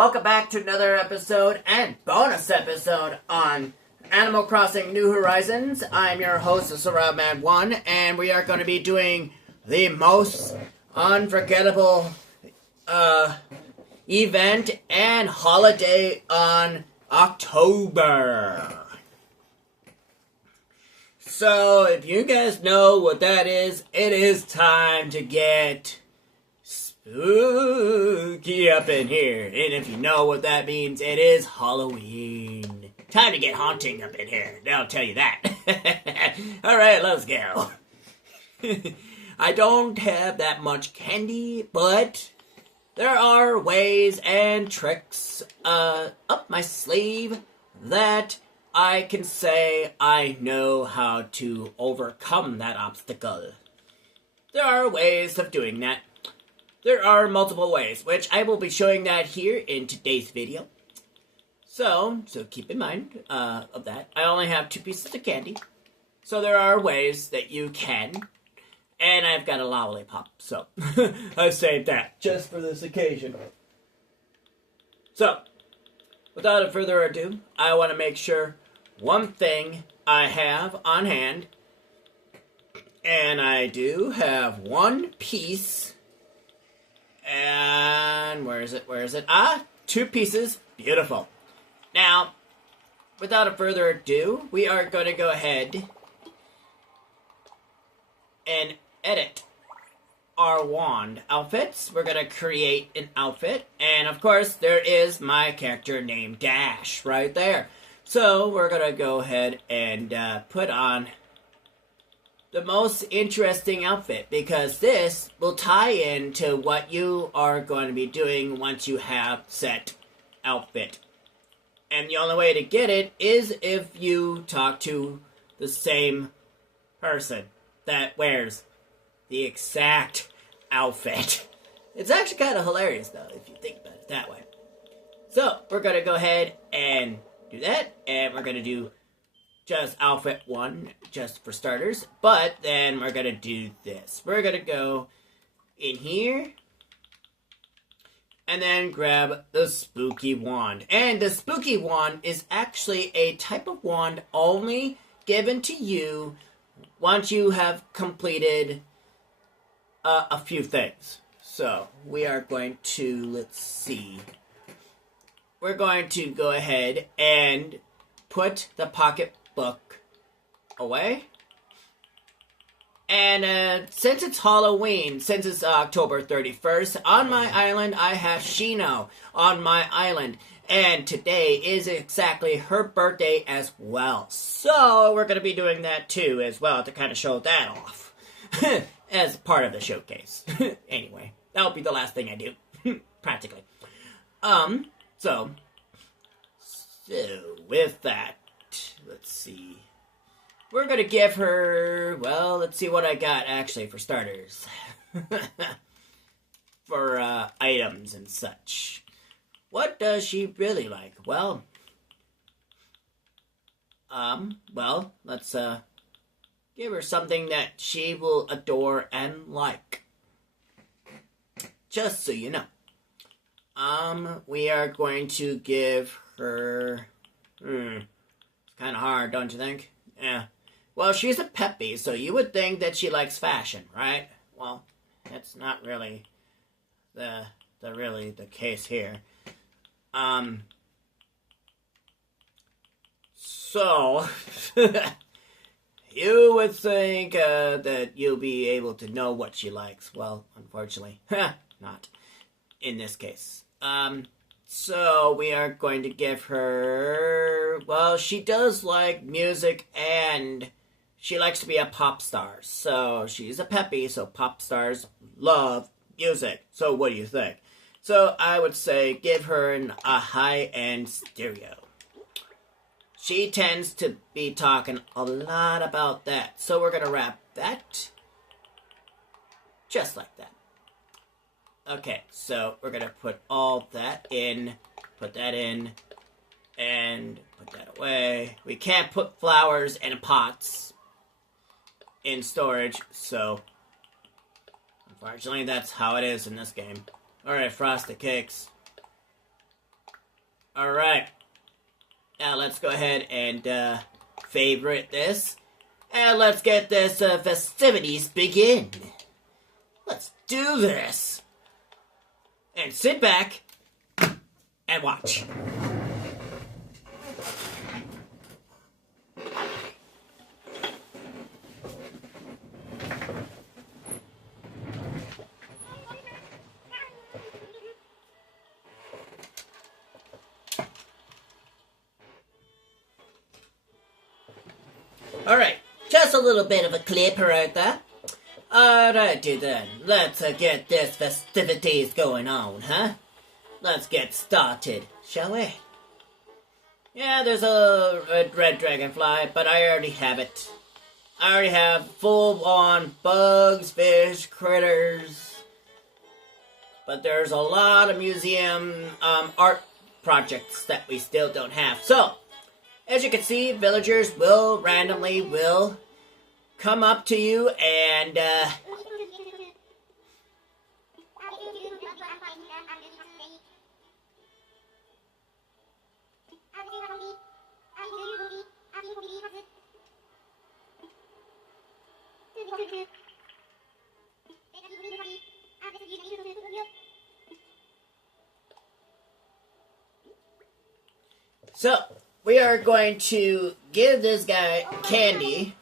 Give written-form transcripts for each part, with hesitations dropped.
Welcome back to another episode and bonus episode on Animal Crossing New Horizons. I'm your host, SurroundMan1, and we are going to be doing the most unforgettable event and holiday on October. So, if you guys know what that is, it is time to get spooky up in here. And if you know what that means, it is Halloween. Time to get haunting up in here. I'll tell you that. Alright, let's go. I don't have that much candy, but there are ways and tricks up my sleeve that I can say I know how to overcome that obstacle. There are ways of doing that. There are multiple ways, which I will be showing that here in today's video. So keep in mind of that. I only have 2 pieces of candy. So there are ways that you can. And I've got a lollipop, so I saved that just for this occasion. So, without further ado, I want to make sure one thing I have on hand. And I do have 1 piece. And where is it? 2 pieces. Beautiful. Now, without further ado, we are going to go ahead and edit our wand outfits. We're going to create an outfit. And of course, there is my character named Dash right there. So we're going to go ahead and put on the most interesting outfit, because this will tie into what you are going to be doing once you have set outfit. And the only way to get it is if you talk to the same person that wears the exact outfit. It's actually kind of hilarious, though, if you think about it that way. So, we're going to go ahead and do that, and we're going to do just outfit 1, just for starters. But then we're going to do this. We're going to go in here, and then grab the spooky wand. And the spooky wand is actually a type of wand only given to you once you have completed a few things. So, we are going to, let's see. We're going to go ahead and put the pocketbook away. And since it's Halloween, since it's October 31st, on my island, I have Shino on my island. And today is exactly her birthday as well. So we're going to be doing that too as well to kind of show that off. As part of the showcase. Anyway, that'll be the last thing I do. Practically. So with that, let's see. We're going to give her, well, let's see what I got actually for starters. For items and such. What does she really like? Well, let's give her something that she will adore and like. Just so you know. We are going to give her, it's kind of hard, don't you think? Yeah. Well, she's a peppy, so you would think that she likes fashion, right? Well, that's not really the case here. So, you would think that you'll be able to know what she likes. Well, unfortunately, not in this case. So we are going to give her, well, she does like music and she likes to be a pop star. So she's a peppy, so pop stars love music. So what do you think? So I would say give her a high-end stereo. She tends to be talking a lot about that. So we're going to wrap that just like that. Okay, so we're going to put all that in, put that in, and put that away. We can't put flowers in pots in storage, so unfortunately that's how it is in this game. Alright, frosted cakes. Alright. Now let's go ahead and favorite this. And let's get this festivities begin. Let's do this. And sit back and watch. Alright, just a little bit of a clip right there. Alrighty then, let's get this festivities going on, huh? Let's get started, shall we? Yeah, there's a red dragonfly, but I already have it. I already have full-on bugs, fish, critters. But there's a lot of museum art projects that we still don't have. So, as you can see, villagers will randomly come up to you and so we are going to give this guy candy.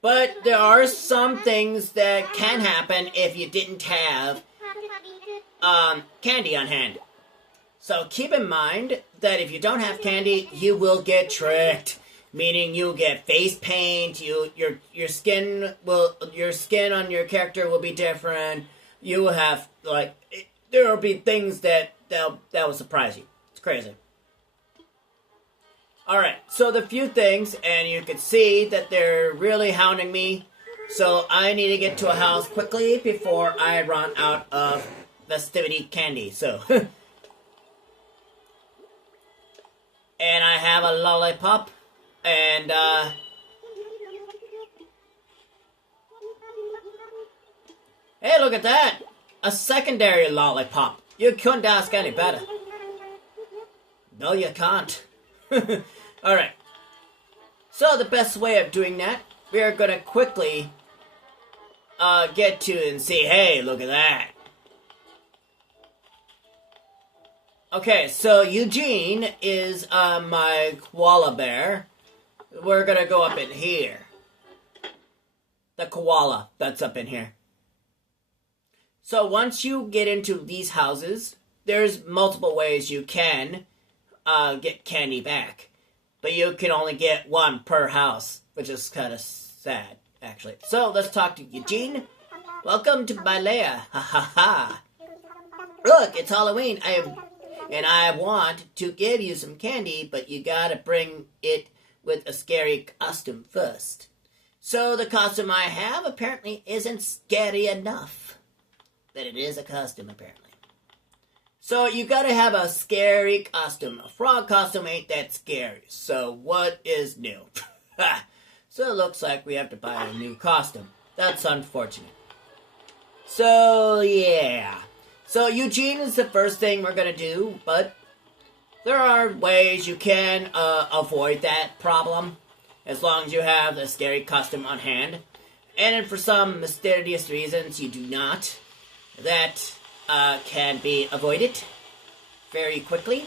But there are some things that can happen if you didn't have candy on hand. So keep in mind that if you don't have candy, you will get tricked. Meaning you'll get face paint, your skin on your character will be different. You will have there will be things that will surprise you. It's crazy. Alright, so the few things, and you can see that they're really hounding me. So I need to get to a house quickly before I run out of festivity candy. So, and I have a lollipop, and hey, look at that! A secondary lollipop. You couldn't ask any better. No, you can't. Alright. So the best way of doing that, we are going to quickly get to and see, hey, look at that. Okay, so Eugene is my koala bear. We're going to go up in here. The koala that's up in here. So once you get into these houses, there's multiple ways you can get candy back. But you can only get one per house, which is kind of sad, actually. So let's talk to Eugene. Welcome to Balea. Ha ha ha. Look, it's Halloween. I want to give you some candy, but you gotta bring it with a scary costume first. So the costume I have apparently isn't scary enough. But it is a costume, apparently. So you gotta have a scary costume. A frog costume ain't that scary. So what is new? So it looks like we have to buy a new costume. That's unfortunate. So yeah. So Eugene is the first thing we're gonna do, but there are ways you can avoid that problem as long as you have the scary costume on hand. And for some mysterious reasons you do not, that can be avoided very quickly.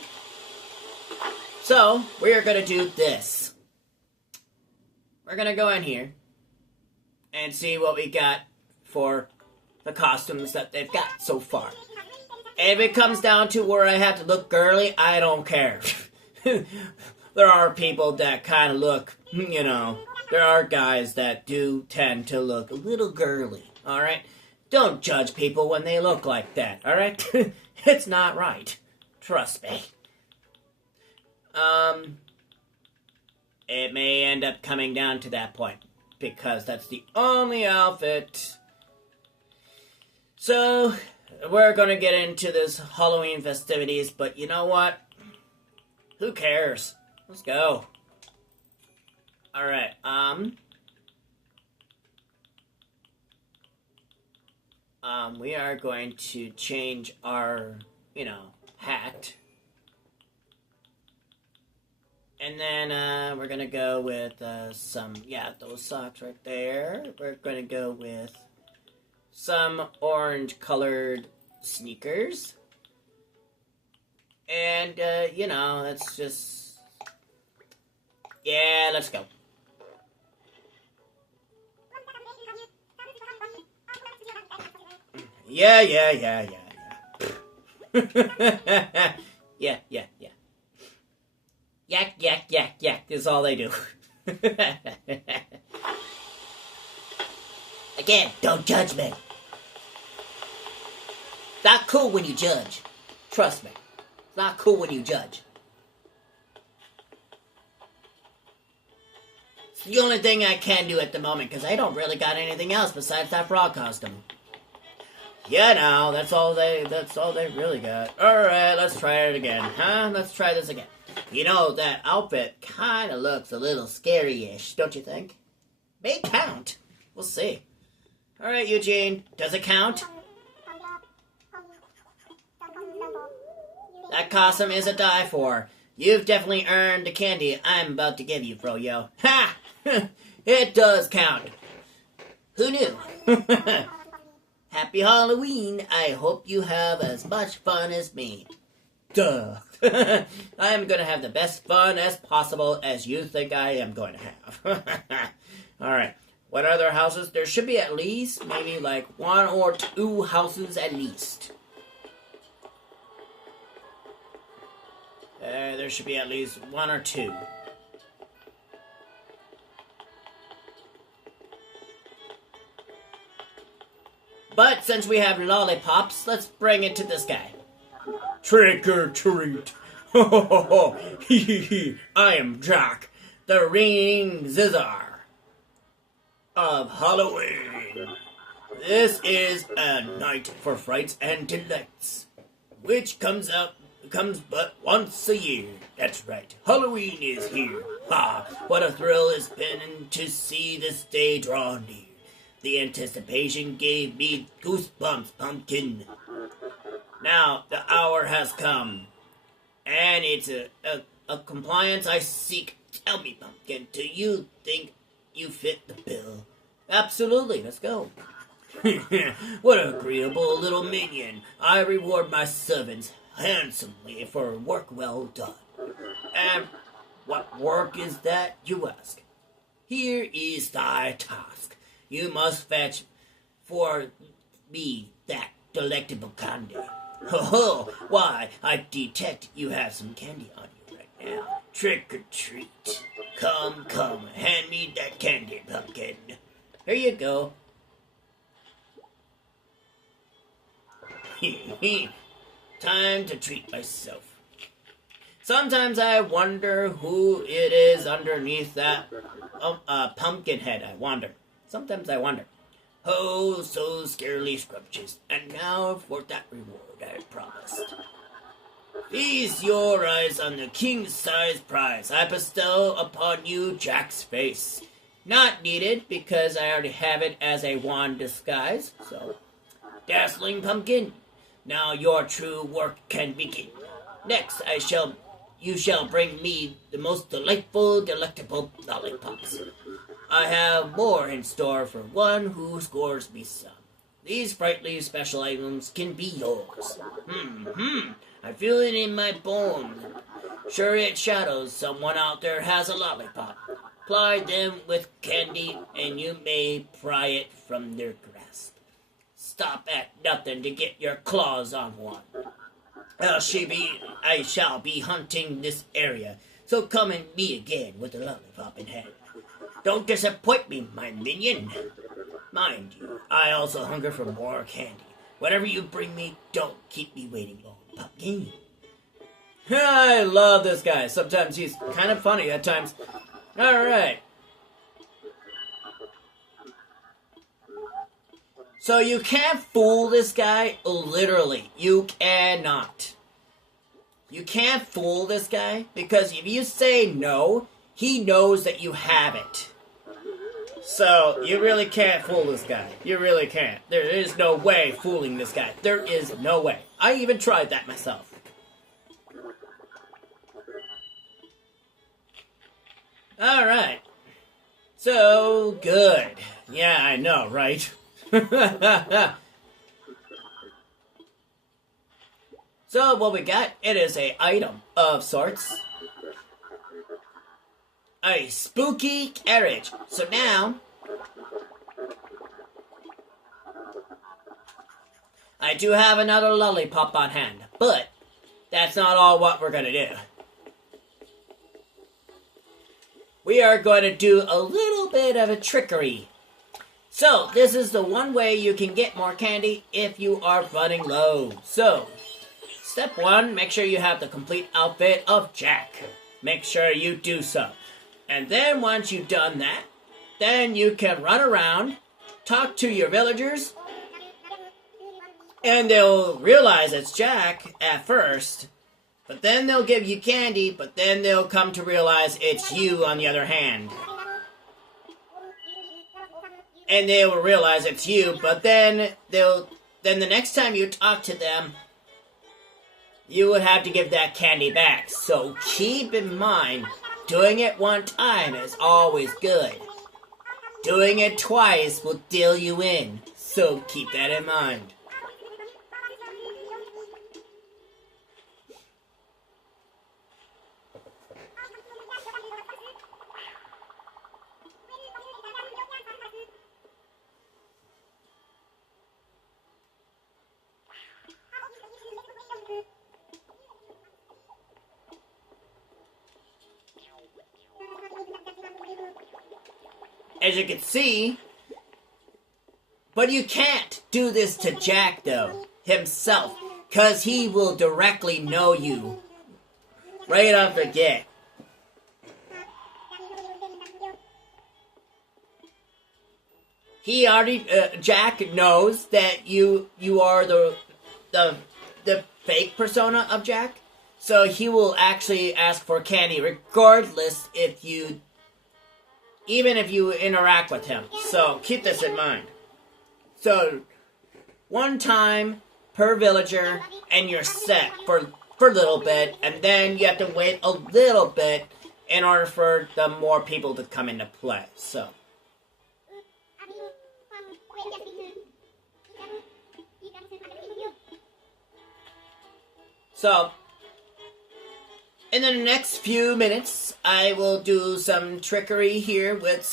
So, we are going to do this. We're going to go in here and see what we got for the costumes that they've got so far. If it comes down to where I have to look girly, I don't care. There are people that kind of look, there are guys that do tend to look a little girly, alright? Don't judge people when they look like that, alright? It's not right. Trust me. It may end up coming down to that point, because that's the only outfit. So, we're gonna get into this Halloween festivities, but you know what? Who cares? Let's go. Alright, we are going to change our, hat. And then we're going to go with those socks right there. We're going to go with some orange colored sneakers. And, let's just... Yeah, let's go. Yeah. Yeah. Yak. This is all they do. Again, don't judge me. It's not cool when you judge. Trust me. It's not cool when you judge. It's the only thing I can do at the moment, because I don't really got anything else besides that frog costume. Yeah, now, that's all they really got. Alright, let's try it again, huh? Let's try this again. That outfit kind of looks a little scary-ish, don't you think? May count. We'll see. Alright, Eugene, does it count? That costume is a die for. You've definitely earned the candy I'm about to give you, Froyo. Ha! It does count. Who knew? Happy Halloween. I hope you have as much fun as me. Duh. I'm going to have the best fun as possible as you think I am going to have. Alright. What other houses? There should be at least maybe like 1 or 2 houses at least. There should be at least 1 or 2. But since we have lollipops, let's bring it to this guy. Trick or treat. Ho ho ho ho. Hee hee hee. I am Jack, the reigning Zizar of Halloween. This is a night for frights and delights, which comes but once a year. That's right. Halloween is here. Ha! What a thrill it's been to see this day draw near. The anticipation gave me goosebumps, pumpkin. Now the hour has come, and it's a compliance I seek. Tell me, pumpkin, do you think you fit the bill? Absolutely. Let's go. What an agreeable little minion. I reward my servants handsomely for work well done. And what work is that, you ask? Here is thy task. You must fetch for me that delectable candy. Ho ho! Why, I detect you have some candy on you right now. Trick or treat. Come, hand me that candy, pumpkin. Here you go. Time to treat myself. Sometimes I wonder who it is underneath that pumpkin head. Sometimes I wonder. Oh, so scarily scrumptious. And now for that reward I promised. Feast your eyes on the king-size prize I bestow upon you, Jack's face. Not needed, because I already have it as a wand disguise, so... Dazzling pumpkin, now your true work can begin. Next, you shall bring me the most delectable lollipops. I have more in store for one who scores me some. These frightfully special items can be yours. I feel it in my bones. Sure it shadows someone out there has a lollipop. Ply them with candy, and you may pry it from their grasp. Stop at nothing to get your claws on one. I shall be hunting this area, so come and me again with a lollipop in hand. Don't disappoint me, my minion. Mind you, I also hunger for more candy. Whatever you bring me, don't keep me waiting long, pumpkin. I love this guy. Sometimes he's kind of funny at times. Alright. So you can't fool this guy, literally. You cannot. You can't fool this guy, because if you say no, he knows that you have it. So, you really can't fool this guy. You really can't. There is no way fooling this guy. There is no way. I even tried that myself. Alright. So, good. Yeah, I know, right? So, what we got, it is a item of sorts. A spooky carriage. So now, I do have another lollipop on hand, but that's not all what we're gonna do. We are going to do a little bit of a trickery. So, this is the one way you can get more candy if you are running low. So, step 1, make sure you have the complete outfit of Jack. Make sure you do so. And then once you've done that, then you can run around, talk to your villagers, and they'll realize it's Jack at first, but then they'll give you candy, but then they'll come to realize it's you on the other hand. And they will realize it's you, but then the next time you talk to them, you would have to give that candy back. So keep in mind, doing it one time is always good. Doing it twice will deal you in. So keep that in mind. As you can see, but you can't do this to Jack, though, himself, because he will directly know you right off the get. He already, Jack knows that you are the fake persona of Jack, so he will actually ask for candy regardless even if you interact with him. So keep this in mind. So one time per villager and you're set for a little bit, and then you have to wait a little bit in order for the more people to come into play. So in the next few minutes, I will do some trickery here with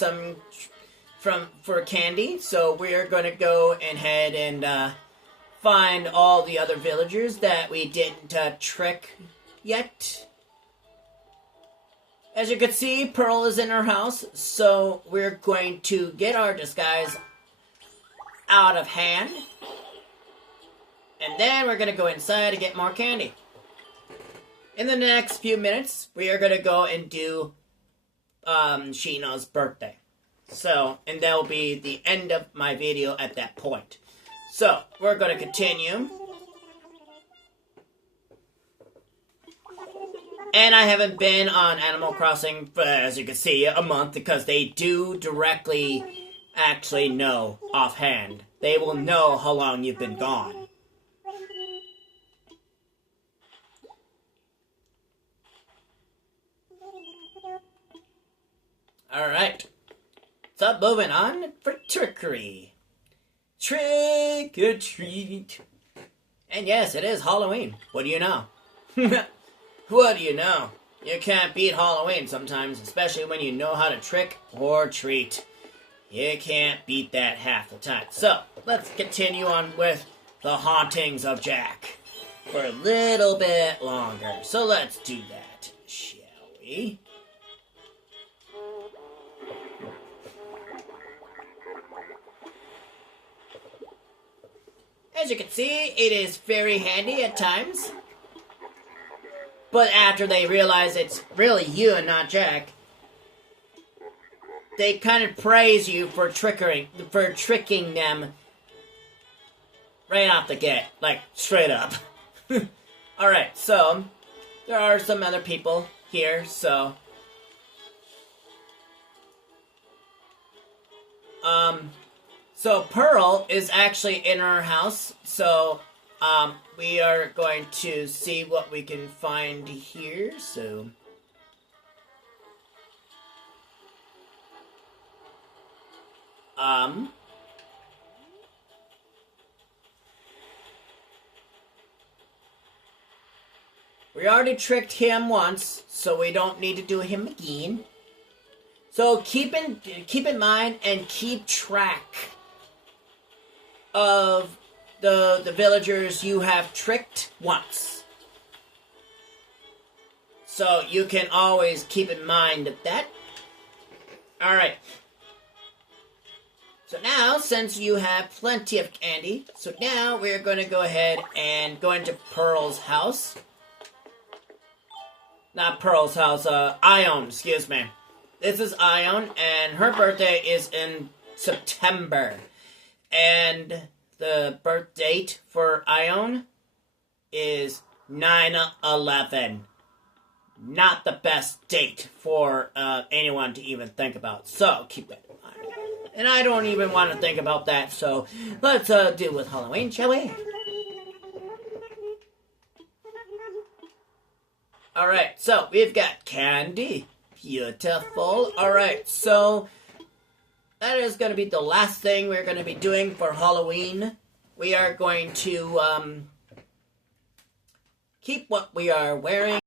for candy. So we're going to go ahead and find all the other villagers that we didn't trick yet. As you can see, Pearl is in her house, so we're going to get our disguise out of hand. And then we're going to go inside to get more candy. In the next few minutes, we are going to go and do Sheena's birthday. So, and that will be the end of my video at that point. So, we're going to continue. And I haven't been on Animal Crossing for, as you can see, a month, because they do directly actually know offhand. They will know how long you've been gone. Alright, so moving on for trickery. Trick or treat. And yes, it is Halloween. What do you know? What do you know? You can't beat Halloween sometimes, especially when you know how to trick or treat. You can't beat that half the time. So, let's continue on with the hauntings of Jack for a little bit longer. So let's do that, shall we? As you can see, it is very handy at times. But after they realize it's really you and not Jack, they kind of praise you for tricking them right off the get, like straight up. Alright, so there are some other people here, so So Pearl is actually in our house, so we are going to see what we can find here. So we already tricked him once, so we don't need to do him again. So keep in mind and keep track of the villagers you have tricked once. So you can always keep in mind of that. Alright. So now, since you have plenty of candy, so now we're going to go ahead and go into Pearl's house. Not Pearl's house, Ione, excuse me. This is Ione, and her birthday is in September. And the birth date for Ione is 9/11. Not the best date for anyone to even think about. So, keep that in mind. And I don't even want to think about that, so let's deal with Halloween, shall we? Alright, so we've got candy. Beautiful. Alright, so that is going to be the last thing we're going to be doing for Halloween. We are going to keep what we are wearing.